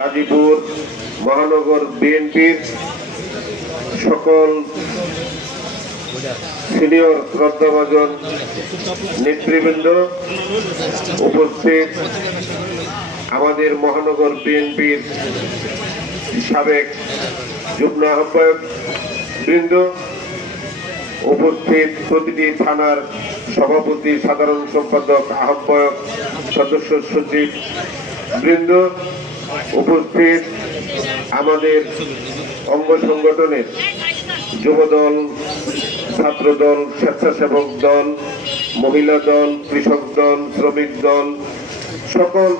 গাজীপুর মহানগর বিএনপির সকল সিনিয়র শ্রদ্ধাভাজন নেতৃবৃন্দ উপস্থিত, আমাদের মহানগর বিএনপির সাবেক যুগ্ম আহ্বায়ক বৃন্দ উপস্থিত, প্রতিটি থানার সভাপতি, সাধারণ সম্পাদক, আহ্বায়ক, সদস্য সচিব বৃন্দ উপস্থিত, আমাদের অঙ্গ সংগঠনের যুবদল, ছাত্রদল, স্বেচ্ছাসেবক দল, মহিলা দল, কৃষক দল, শ্রমিক দল, সকল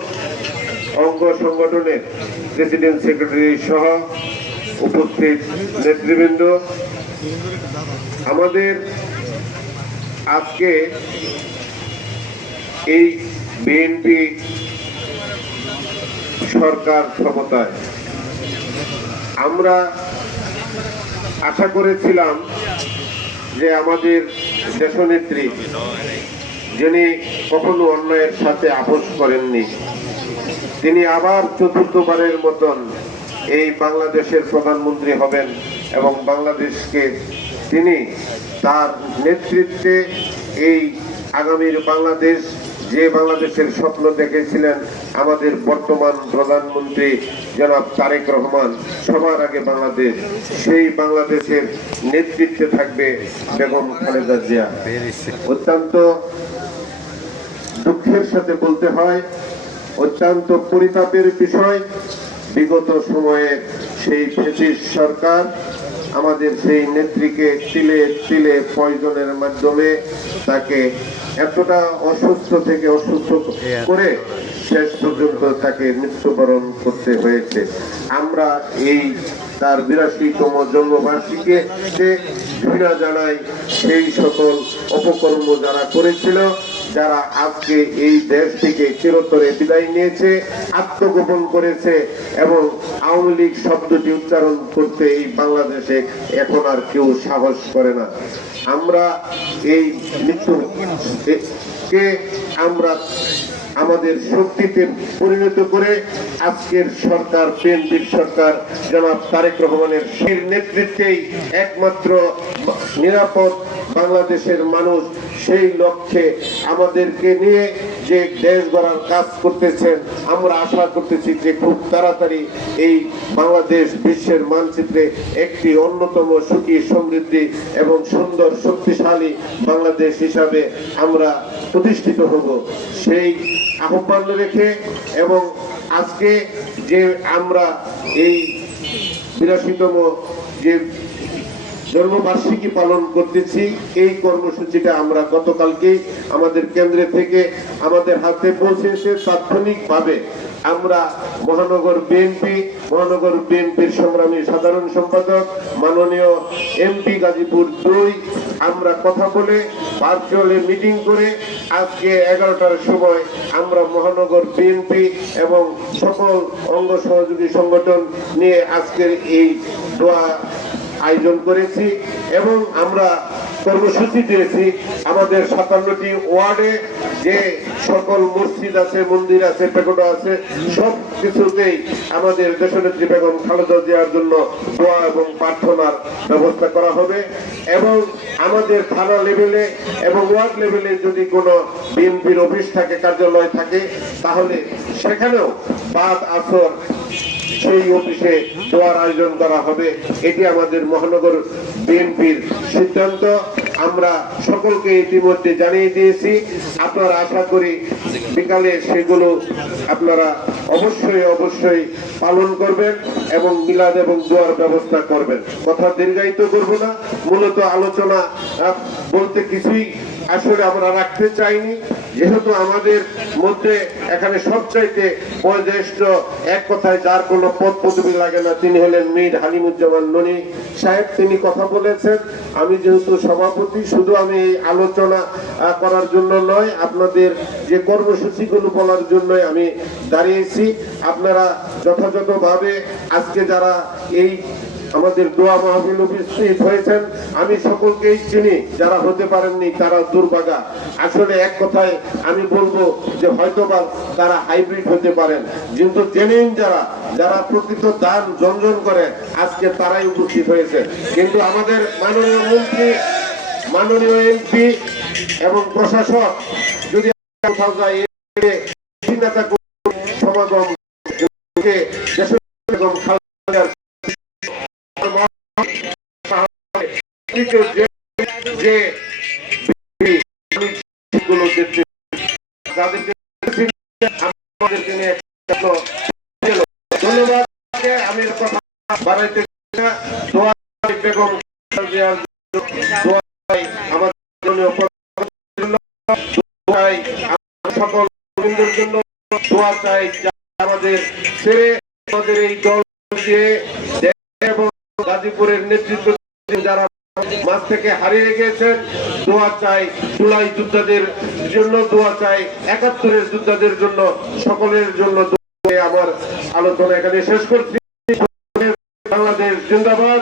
অঙ্গ সংগঠনের প্রেসিডেন্ট, সেক্রেটারি সহ উপস্থিত নেতৃবৃন্দ, আমাদের আজকে এই বিএনপি সরকার ক্ষমতায়, আমরা আশা করেছিলাম যে আমাদের দেশনেত্রী, যিনি কখনো অন্যায়ের সাথে আপোষ করেননি, তিনি আবার চতুর্থবারের মতন এই বাংলাদেশের প্রধানমন্ত্রী হবেন এবং বাংলাদেশকে তিনি তার নেতৃত্বে এই আগামীর বাংলাদেশ, যে বাংলাদেশের স্বপ্ন দেখেছিলেন আমাদের বর্তমান প্রধানমন্ত্রী জনাব তারেক রহমান, সবার আগে বাংলাদেশ, সেই বাংলাদেশের নেতৃত্বে থাকবে বেগম খালেদা জিয়া। অত্যন্ত দুঃখের সাথে বলতে হয়, অত্যন্ত পরিতাপের বিষয়, বিগত সময়ে সেই ফ্যাসিস্ট সরকার আমাদের সেই নেত্রীকে তিলে তিলে পয়জনের মাধ্যমে তাকে এতটা অসুস্থ থেকে অসুস্থ করে শেষ পর্যন্ত তাকে মৃত্যুবরণ করতে হয়েছে। আমরা এই তার 82তম জন্মবার্ষিকীতে ঘৃণা জানাই সেই সকল অপকর্ম যারা করেছিল, যারা আজকে এই দেশ থেকে চিরতরে বিদায় নিয়েছে, আত্মগোপন করেছে এবং আওয়ামী লীগ শব্দটি উচ্চারণ করতে এই বাংলাদেশে এখন আর কেউ সাহস করে না। আমরা এই মৃত্যুকে আমরা আমাদের শক্তিতে পরিণত করে আজকের সরকার, বিএনপির সরকার, জনাব তারেক রহমানের নেতৃত্বেই একমাত্র নিরাপদ বাংলাদেশের মানুষ, সেই লক্ষ্যে আমাদেরকে নিয়ে যে দেশ গড়ার কাজ করতেছেন, আমরা আশা করতেছি যে খুব তাড়াতাড়ি এই বাংলাদেশ বিশ্বের মানচিত্রে একটি অন্যতম সুখী, সমৃদ্ধি এবং সুন্দর, শক্তিশালী বাংলাদেশ হিসাবে আমরা প্রতিষ্ঠিত হব। সেই আহ্বান রেখে এবং আজকে যে আমরা এই 82তম যে জন্মবার্ষিকী পালন করতেছি, এই কর্মসূচিটা আমরা গতকালকেই আমাদের কেন্দ্রে থেকে আমাদের হাতে পৌঁছেছে। তাৎক্ষণিকভাবে আমরা মহানগর বিএনপির সংগ্রামী সাধারণ সম্পাদক মাননীয় এমপি গাজীপুর 2 আমরা কথা বলে ভার্চুয়ালি মিটিং করে আজকে 11টার সময় আমরা মহানগর বিএনপি এবং সকল অঙ্গ সহযোগী সংগঠন নিয়ে আজকের এই দোয়া আয়োজন করেছি এবং আমরা কর্মসূচি দিয়েছি আমাদের 57টি ওয়ার্ডে যে সকল মসজিদ আছে, মন্দির আছে, পেগোডা আছে, সব কিছুতেই আমাদের দেশনেত্রী বেগম খালেদা জিয়ার জন্য দোয়া এবং প্রার্থনার ব্যবস্থা করা হবে এবং আমাদের থানা লেভেলে এবং ওয়ার্ড লেভেলে যদি কোনো বিএনপির অফিস থাকে, কার্যালয় থাকে, তাহলে সেখানেও বাদ আসর সেই অফিসে দোয়ার আয়োজন করা হবে। এটি আমাদের মহানগর বিএনপির সিদ্ধান্ত। আমরা সকলকে ইতিমধ্যে জানিয়ে দিয়েছি। আপনারা আশা করি বিকালে সেগুলো আপনারা অবশ্যই পালন করবেন এবং মিলাদ এবং দোয়ার ব্যবস্থা করবেন। কথা দীর্ঘায়িত করব না, মূলত আলোচনা বলতে কিছুই আসলে আমরা রাখতে চাইনি, যেহেতু আমাদের মধ্যে এখানে সবচাইতে বয়োজ্যেষ্ঠ, এক কথায় যার কোনো পদ পদবি লাগে না, তিনি হলেন মীর হালিমুজ্জামান ননি সাহেব। তিনি কথা বলেছেন। আমি যেহেতু সভাপতি, শুধু আমি এই আলোচনা করার জন্য নয়, আপনাদের যে কর্মসূচিগুলো বলার জন্যই আমি দাঁড়িয়েছি। আপনারা যথাযথভাবে আজকে যারা এই আমাদের দোয়া মাহফিল উপস্থিত হয়েছেন। আমি সকলকেই চিনি, যারা হতে পারেননি তারা দুর্ভাগা। আসলে এক কথায় আমি বলবো যে হয়তোবা তারা হাইব্রিড হতে পারেন, কিন্তু জেনেন যারা যারা প্রকৃত দান জঞ্জন করে আজকে তারাই উপস্থিত হয়েছে। কিন্তু আমাদের মাননীয় মন্ত্রী, মাননীয় এমপি এবং প্রশাসক যদি কোথাও যায় নেতা সমাগম যে ধন্যবাদ। আমি কথা বাড়াইতে বেগম সকল জন্য দোয়া চাই, আমাদের ছেড়ে আমাদের এই দল দিয়ে এবং গাজীপুরের নেতৃত্ব যারা মাঝ থেকে হারিয়ে গেছেন, দোয়া চাই জুলাই যোদ্ধাদের জন্য, দোয়া চাই ৭১-এর যোদ্ধাদের জন্য, সকলের জন্য। আমার আলোচনা এখানে শেষ করছি। বাংলাদেশ জিন্দাবাদ।